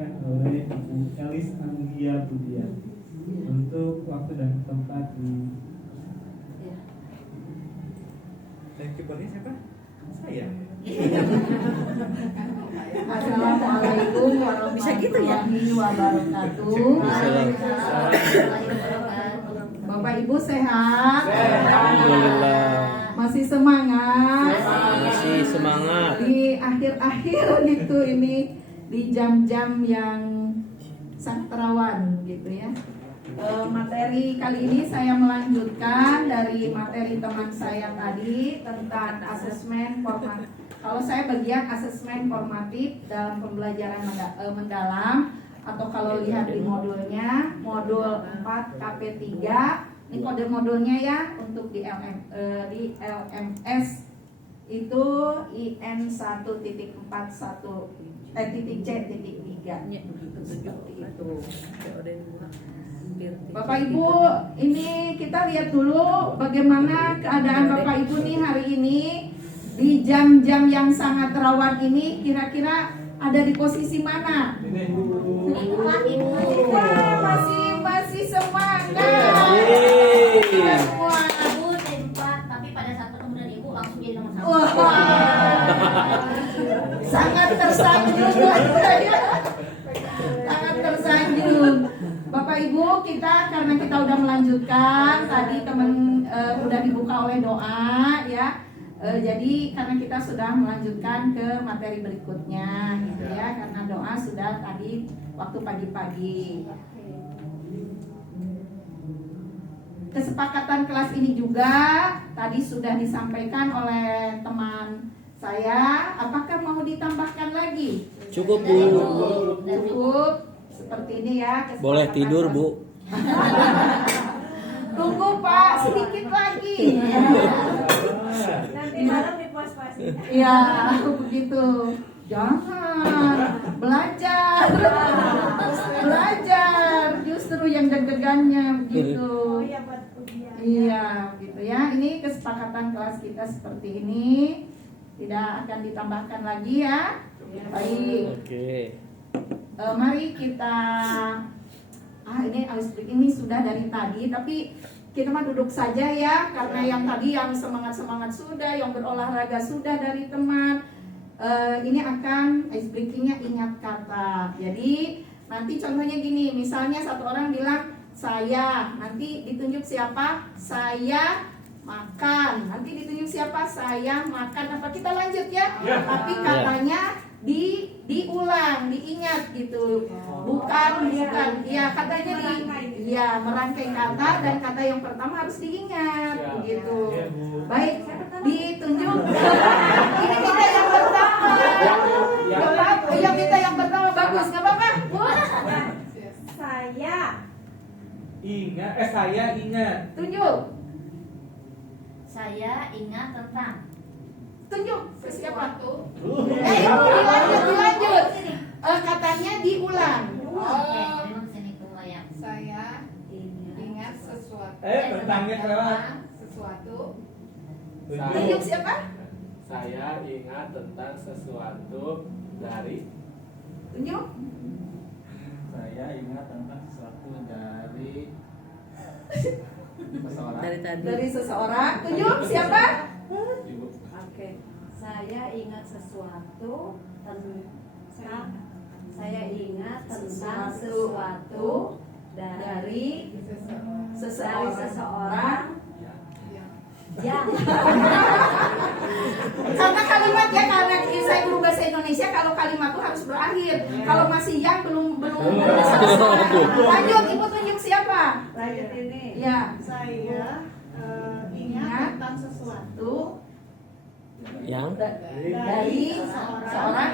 disampaikan oleh Ibu Elis Anggia Budiati. Untuk waktu dan tempat di kipernya siapa? Saya. Assalamualaikum warahmatullahi wabarakatuh. Bapak Ibu sehat? Alhamdulillah. Masih semangat? Masih semangat. Di akhir-akhir gitu ini, di jam-jam yang sangat rawan gitu ya. Materi kali ini saya melanjutkan dari materi teman saya tadi tentang asesmen formatif. Kalau saya bagian asesmen formatif dalam pembelajaran mendalam, atau kalau lihat di modulnya, modul 4 KP3, ini kode modulnya ya, untuk di LMS itu IN 1.41.3 seperti itu. Bapak Ibu, ini kita lihat dulu bagaimana keadaan Bapak Ibu nih hari ini di jam-jam yang sangat rawan ini, kira-kira ada di posisi mana? Wah, masih semangat. Semua. Ibu tempat, tapi pada saat ketemu dengan ibu langsung jadi nomor 1. Sangat tersanjung saya. Sangat tersanjung. Bapak Ibu, karena kita udah melanjutkan tadi teman udah dibuka oleh doa ya. Jadi karena kita sudah melanjutkan ke materi berikutnya gitu ya, karena doa sudah tadi waktu pagi-pagi. Kesepakatan kelas ini juga tadi sudah disampaikan oleh teman saya. Apakah mau ditambahkan lagi? Cukup, Bu. Cukup. Seperti ini ya. Boleh tidur, Bu. Tunggu Pak, sedikit lagi. Nanti malam di pos-posin. Iya, begitu. Jangan belajar, justru yang deg-degannya begitu. Iya, gitu ya. Ini kesepakatan kelas kita seperti ini, tidak akan ditambahkan lagi ya. Baik. Oke. Mari kita ini icebreaker ini sudah dari tadi, tapi kita mah duduk saja ya, karena yang tadi yang semangat sudah, yang berolahraga sudah dari teman. Ini akan icebreakingnya ingat kata. Jadi nanti contohnya gini, misalnya satu orang bilang saya, nanti ditunjuk siapa? Saya makan. Nanti ditunjuk siapa? Saya makan. Apa kita lanjut ya? Tapi katanya diulang, diingat gitu. Bukan. Ya, katanya merangkai kata, dan kata yang pertama harus diingat begitu. Baik, ditunjuk. Ini kita yang pertama. Yang kita yang pertama bagus, enggak apa-apa? Bu. Saya ingat. Tunjuk. Saya ingat tentang. Tunjuk ke siapa tuh? Dilanjut. Katanya diulang. Oke, memang sini tuh ya. Saya ingat sesuatu. Tentangnya lewat. Sesuatu. Tunjuk siapa? Saya ingat tentang sesuatu dari. Tunjuk. Saya ingat tentang sesuatu dari seseorang. Dari seseorang. Tunjuk siapa? Oke. Saya ingat sesuatu tentang. Saya ingat tentang sesuatu dari seseorang yang Karena kalimat ya, karena saya guru bahasa Indonesia, kalau kalimat itu harus berakhir. Kalau masih yang belum lanjut, ibu tunjuk siapa? lanjut ini. Ya. Saya ingat tentang sesuatu Yang dari seorang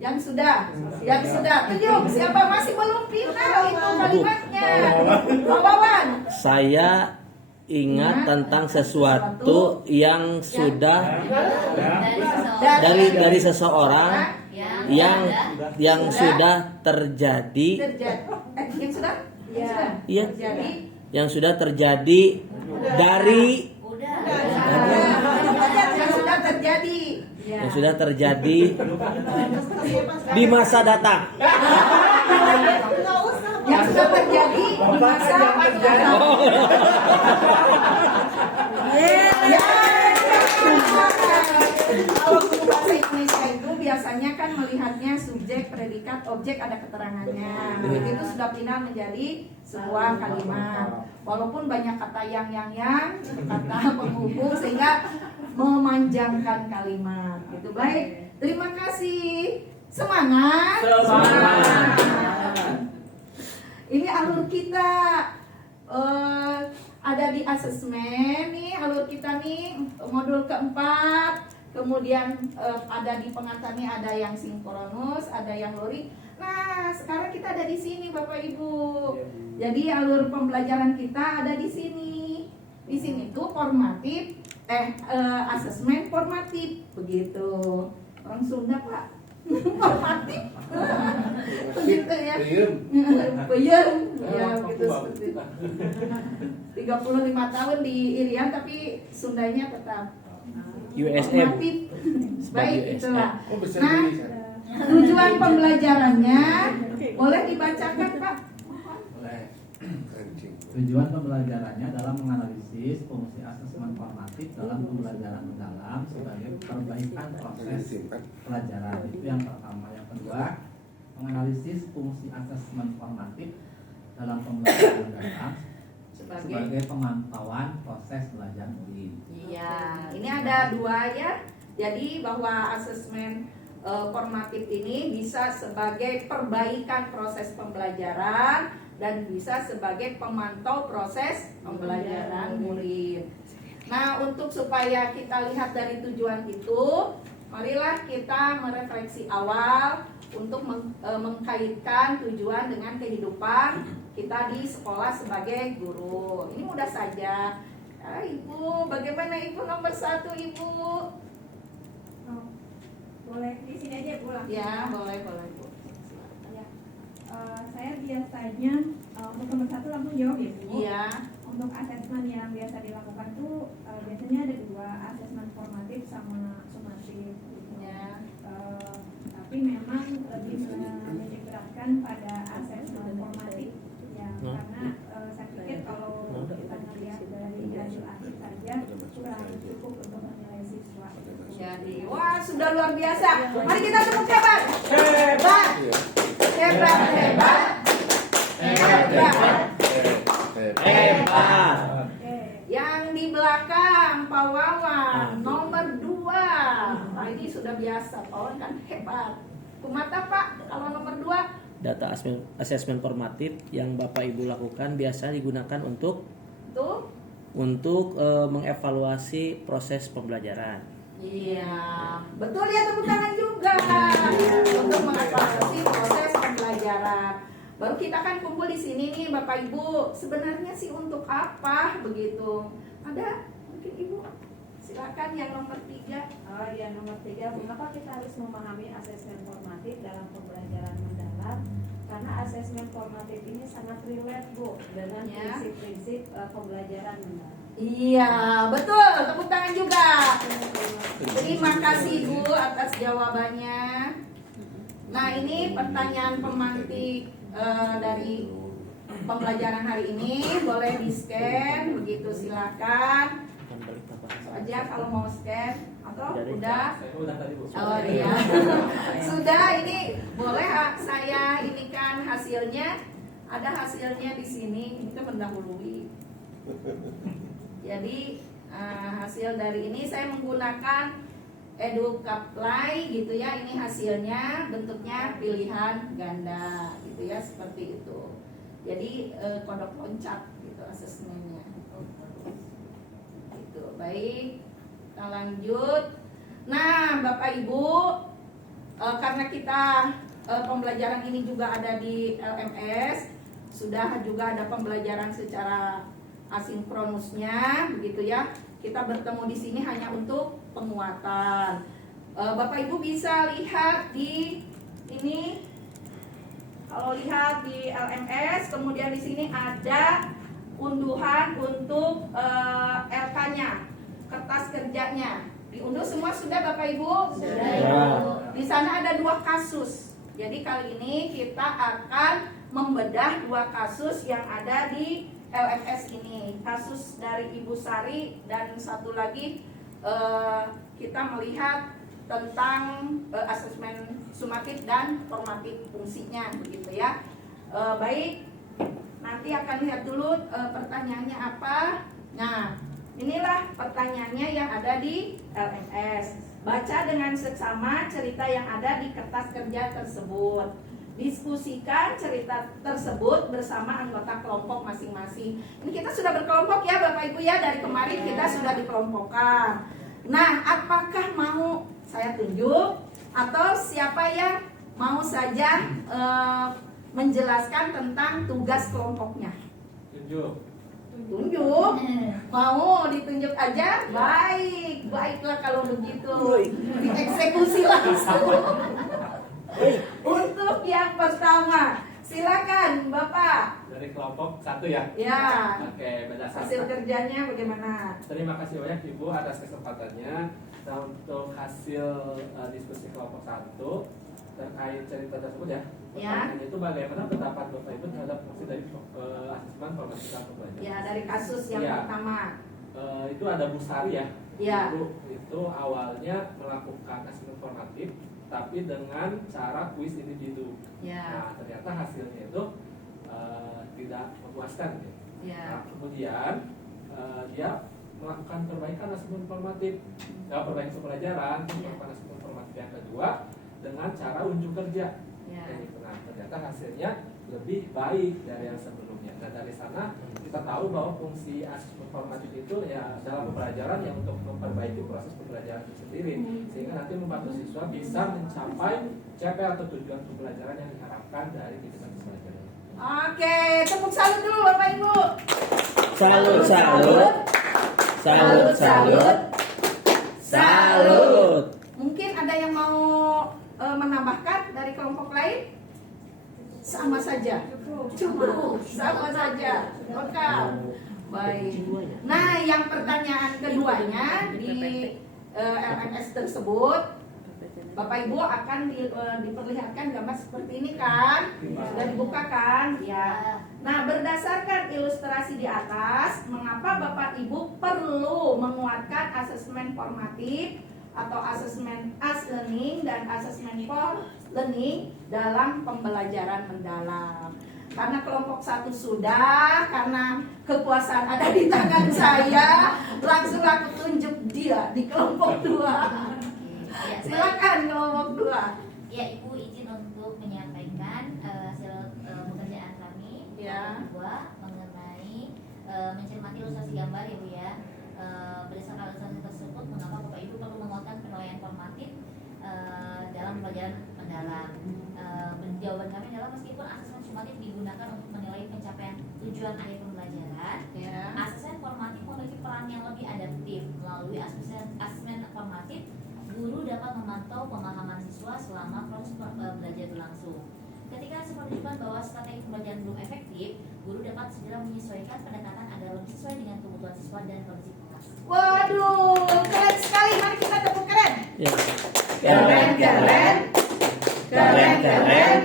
yang sudah tunjuk siapa, masih belum final itu kalimatnya. Wawan. saya ingat tentang sesuatu yang sudah dari seseorang yang sudah terjadi. Yang sudah? Iya. Terjadi. Yang sudah terjadi dari Udah. Yang sudah terjadi. yang sudah terjadi di masa datang. Nggak usah. Yang sudah terjadi di masa akan datang. Ya. Kalau guru bahasa Indonesia itu biasanya kan melihatnya subjek, predikat, objek, ada keterangannya. Begitu sudah final menjadi sebuah kalimat. Walaupun banyak kata yang, kata penghubung sehingga memanjangkan kalimat. Gitu. Baik, terima kasih. Semangat. Ini alur kita ada di asesmen nih, alur kita nih modul keempat. Kemudian ada di pengantar nih, ada yang sinkronus, ada yang luring. Nah, sekarang kita ada di sini Bapak Ibu. Jadi alur pembelajaran kita ada di sini. Di sini tuh formatif, asesmen formatif begitu. Orang Sunda Pak. Formatif. Begitu ya. Peyem. Ya begitu seperti itu. 35 tahun di Irian tapi Sundanya tetap USM. formatif. Baik, USM. itulah. Nah, tujuan pembelajarannya boleh dibacakan Pak? Tujuan pembelajarannya dalam menganalisis fungsi asesmen formatif dalam pembelajaran mendalam sebagai perbaikan proses pelajaran. Itu yang pertama. Yang kedua, menganalisis fungsi asesmen formatif dalam pembelajaran mendalam sebagai pemantauan proses belajar murid. Iya, ini ada dua ya. Jadi bahwa asesmen formatif ini bisa sebagai perbaikan proses pembelajaran dan bisa sebagai pemantau proses pembelajaran murid. Nah, untuk supaya kita lihat dari tujuan itu, marilah kita merefleksi awal untuk mengkaitkan tujuan dengan kehidupan kita di sekolah sebagai guru. Ini mudah saja. Ibu, bagaimana Ibu nomor 1 Ibu? Boleh di sini aja pulang. Ya, boleh Bu. Ya. Saya biasanya untuk nomor 1 langsung jawab ya Bu. Iya. Untuk asesmen yang biasa dilakukan tuh biasanya ada dua, asesmen formatif sama sumatif. Gitu. Ya. Tapi memang lebih menitik beratkan pada asesmen formatif ya, karena saya pikir kalau kita melihat dari hasil akhir saja kurang cukup untuk menilai siswa. Jadi, wah sudah luar biasa. Mari kita tepuk hebat. Hebat. Hebat, hebat. Hebat. Hebat. Yang di belakang Pak Wawan nomor 2. Nah, ini sudah biasa, Pak Wawan kan hebat. Kumata Pak, kalau nomor 2 Data asesmen formatif yang Bapak Ibu lakukan biasa digunakan untuk tuh. mengevaluasi proses pembelajaran. Iya, betul ya, tepuk tangan juga untuk mengevaluasi proses pembelajaran. Baru kita kan kumpul di sini nih Bapak Ibu. Sebenarnya sih untuk apa begitu? Ada mungkin Ibu? Silakan yang nomor 3. Oh ya, nomor 3, mengapa kita harus memahami asesmen formatif dalam pembelajaran mendalam? Karena asesmen formatif ini sangat relate Bu dengan Ya. prinsip-prinsip pembelajaran mendalam. Iya, betul. Tepuk tangan juga. Terima kasih Bu atas jawabannya. Nah, ini pertanyaan pemantik dari pembelajaran hari ini. Boleh di-scan, begitu silakan. Aja kalau mau scan atau udah? Saya udah tadi Bu. Oh iya. Sudah, ini boleh saya inikan hasilnya. Ada hasilnya di sini. Ini kan mendahului. Jadi hasil dari ini saya menggunakan EduCaply gitu ya. Ini hasilnya bentuknya pilihan ganda gitu ya, seperti itu. Jadi kodok loncat gitu asesmennya. Gitu. Baik, kita lanjut. Nah, Bapak Ibu, karena kita pembelajaran ini juga ada di LMS, sudah juga ada pembelajaran secara asinkronusnya, begitu ya. Kita bertemu di sini hanya untuk penguatan. Bapak Ibu bisa lihat di ini. Kalau lihat di LMS, kemudian di sini ada unduhan untuk LK-nya, kertas kerjanya. Diunduh semua sudah Bapak Ibu? Sudah. Di sana ada 2 kasus. Jadi kali ini kita akan membedah 2 kasus yang ada di LMS ini. Kasus dari Ibu Sari dan satu lagi kita melihat tentang asesmen sumatif dan formatif fungsinya begitu ya. Baik, nanti akan lihat dulu pertanyaannya apa. Nah, inilah pertanyaannya yang ada di LMS. Baca dengan seksama cerita yang ada di kertas kerja tersebut. Diskusikan cerita tersebut bersama anggota kelompok masing-masing. Ini kita sudah berkelompok ya Bapak Ibu ya. Dari kemarin kita sudah dikelompokkan. Nah, apakah mau saya tunjuk atau siapa yang mau saja menjelaskan tentang tugas kelompoknya? Tunjuk. Tunjuk? Mau ditunjuk aja? Baik, baiklah kalau begitu. Dieksekusi langsung. Untuk yang pertama, silakan Bapak. Dari kelompok 1 ya. Ya. Oke, berdasarkan Hasil kerjanya bagaimana? Terima kasih banyak Ibu atas kesempatannya. Nah, untuk hasil diskusi kelompok 1 terkait cerita tersebut ya. Ya. Pertanyaannya itu bagaimana pendapat Bapak Ibu terhadap fungsi dari asesmen formatif dalam pembelajaran? Ya, dari kasus yang Ya. pertama. Itu ada Bu Sari ya. Ya. Ibu itu awalnya melakukan asesmen formatif tapi dengan cara kuis individu. Ya. Nah, ternyata hasilnya itu tidak memuaskan. Ya. Ya. Nah, kemudian dia melakukan perbaikan asesmen formatif, perbaikan pembelajaran, melakukan asesmen formatif yang kedua dengan cara unjuk kerja. Ya. Nah, ternyata hasilnya lebih baik dari yang sebelumnya. Nah, dari sana kita tahu bahwa fungsi asesmen formatif itu ya dalam pembelajaran yang untuk memperbaiki proses pembelajaran itu sendiri, sehingga nanti membantu siswa bisa mencapai CP atau tujuan pembelajaran yang diharapkan dari kegiatan pembelajaran. Oke, tepuk salut dulu Bapak Ibu. Salut, salut. Salut, salut. Salut. Mungkin ada yang mau menambahkan dari kelompok lain? Sama saja. Cukup. Sama saja. Lengkap. Baik. Nah, yang pertanyaan keduanya di LMS tersebut, Bapak Ibu akan diperlihatkan gambar seperti ini kan? Sudah dibuka kan? Ya. Nah, berdasarkan ilustrasi di atas, mengapa Bapak Ibu perlu menguatkan asesmen formatif atau asesmen as learning dan asesmen for learning dalam pembelajaran mendalam? Karena kelompok 1 sudah, karena kekuasaan ada di tangan saya, langsung aku tunjuk dia di kelompok 2. Ya, Silakan kelompok 2. Ya, Ibu izin untuk menyampaikan hasil pekerjaan kami Ya. kedua mengenai mencermati ilustrasi gambar ya Bu ya. Berdasarkan ilustrasi tersebut, mengapa Bapak Ibu perlu menguatkan penilaian formatif dalam pembelajaran mendalam? Jawaban kami adalah meskipun asesmen sumatif digunakan untuk menilai pencapaian tujuan akhir pembelajaran, Ya. asesmen formatif memiliki peran yang lebih adaptif. Melalui asesmen formatif, guru dapat memantau pemahaman siswa selama proses belajar berlangsung. Ketika siswa menunjukkan bahwa strategi pembelajaran belum efektif, guru dapat segera menyesuaikan pendekatan agar lebih sesuai dengan kebutuhan siswa dan kondisi kelas. Waduh, keren sekali. Mari kita tepuk keren. Ya. Keren, keren. Keren, keren.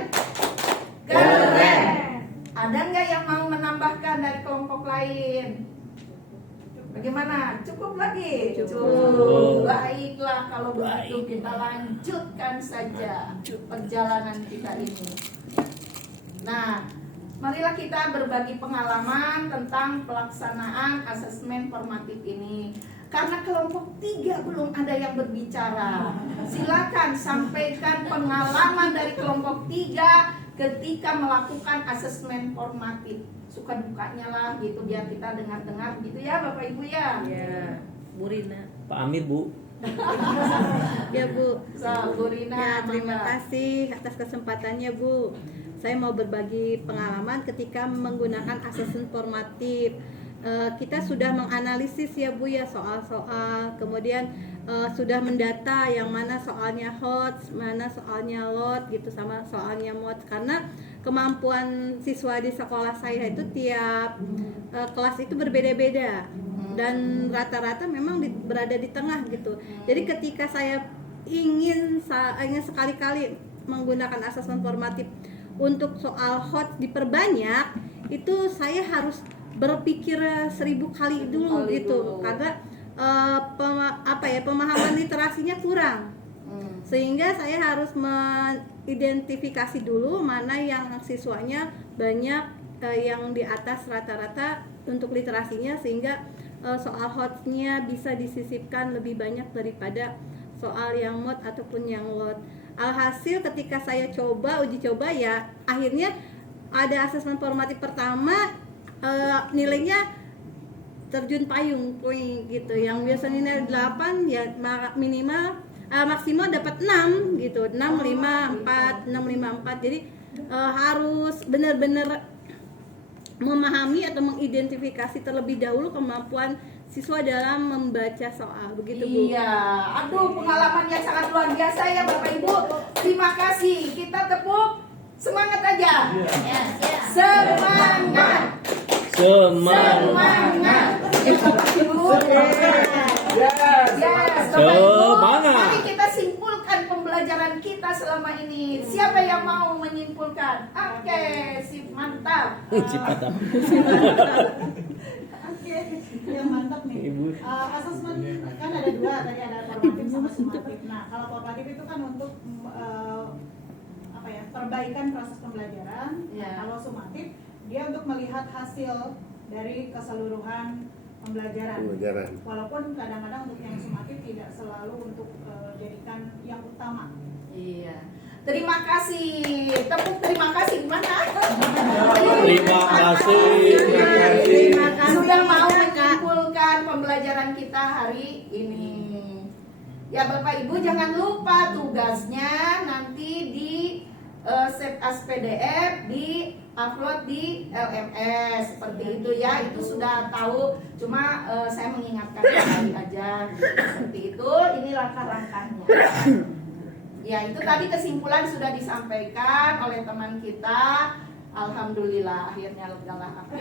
Keren. Ada nggak yang mau menambahkan dari kelompok lain? Bagaimana? Cukup lagi? Cukup. Baiklah, kalau begitu kita lanjutkan saja perjalanan kita ini. Nah, marilah kita berbagi pengalaman tentang pelaksanaan asesmen formatif ini. Karena kelompok 3 belum ada yang berbicara. Silakan sampaikan pengalaman dari kelompok 3 ketika melakukan asesmen formatif. Suka dukanya lah gitu, biar kita dengar-dengar gitu ya Bapak Ibu ya. Ya, Bu Rina. Pak Amir, Bu. Ya Bu. So, Bu Rina, Ya, terima mangga. kasih atas kesempatannya Bu. Saya mau berbagi pengalaman ketika menggunakan asesmen formatif. Kita sudah menganalisis ya Bu ya soal-soal, kemudian sudah mendata yang mana soalnya hot, mana soalnya lot gitu, sama soalnya mod. Karena kemampuan siswa di sekolah saya itu tiap kelas itu berbeda-beda. dan rata-rata memang berada di tengah gitu. Jadi ketika saya ingin sekali-kali menggunakan asesmen formatif untuk soal hot diperbanyak, itu saya harus berpikir 1000 kali dulu gitu, karena pemahaman literasinya kurang, sehingga saya harus mengidentifikasi dulu mana yang siswanya banyak yang di atas rata-rata untuk literasinya, sehingga soal hotnya bisa disisipkan lebih banyak daripada soal yang mod ataupun yang lot. Alhasil ketika saya uji coba ya, akhirnya ada asesmen formatif pertama, nilainya terjun payung gitu, yang biasanya nilai 8 ya minimal maksimal dapat 6 gitu, 6, 5, 4, 6, 5, 4. Jadi harus benar-benar memahami atau mengidentifikasi terlebih dahulu kemampuan siswa dalam membaca soal, begitu Bu. Iya, aduh pengalaman yang sangat luar biasa ya Bapak Ibu. Terima kasih. Kita tepuk semangat aja. Semangat. Semangat. Bapak Ibu. Yes, Bapak Ibu. Mari kita simpulkan pembelajaran kita selama ini. Siapa yang mau menyimpulkan? Oke, sip, mantap. Yang mantap nih. Asesmen kan ada 2 tadi, ada formatif sama sumatif. Nah, kalau formatif itu kan untuk perbaikan proses pembelajaran. Nah, kalau sumatif dia untuk melihat hasil dari keseluruhan pembelajaran. Walaupun kadang-kadang untuk yang sumatif tidak selalu untuk jadikan yang utama. Iya. Terima kasih. Tepuk terima kasih gimana? Terima kasih. Sudah mau menyimpulkan pembelajaran kita hari ini. Ya Bapak Ibu jangan lupa tugasnya nanti di save as PDF, di upload di LMS seperti itu ya. Itu sudah tahu. Cuma saya mengingatkan kembali aja seperti itu. Ini langkah-langkahnya. Ya itu tadi kesimpulan sudah disampaikan oleh teman kita. Alhamdulillah akhirnya legalah aku.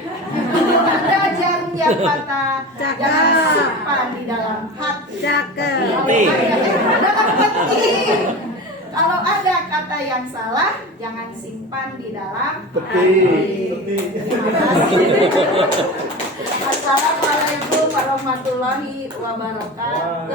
Ada jarum yang patah, jangan simpan di dalam hati. Dalam hati. Kalau ada kata yang salah, jangan simpan di dalam hati. Terima kasih. Assalamualaikum warahmatullahi wabarakatuh.